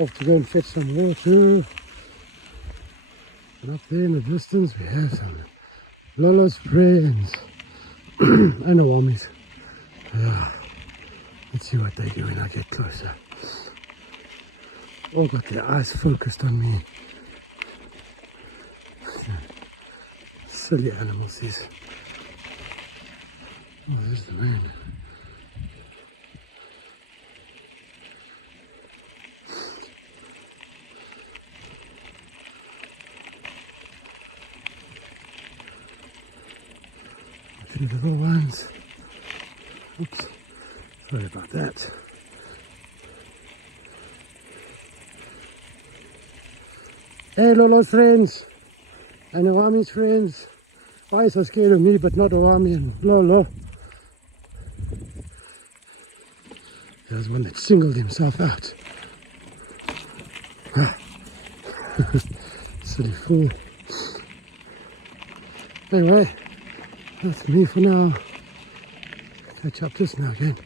Off to go and fetch some water. And up there in the distance we have some Lolo's friends and Awamis. Yeah. Let's see what they do when I get closer. All got their eyes focused on me. Silly animals these. Oh, there's the man. A few little ones. Oops. Sorry about that. Hey Lolo's friends and Awami's friends. Why are you so scared of me but not Awami and Lolo? There's one that singled himself out. Silly fool. Anyway, that's me for now. Catch up just now again.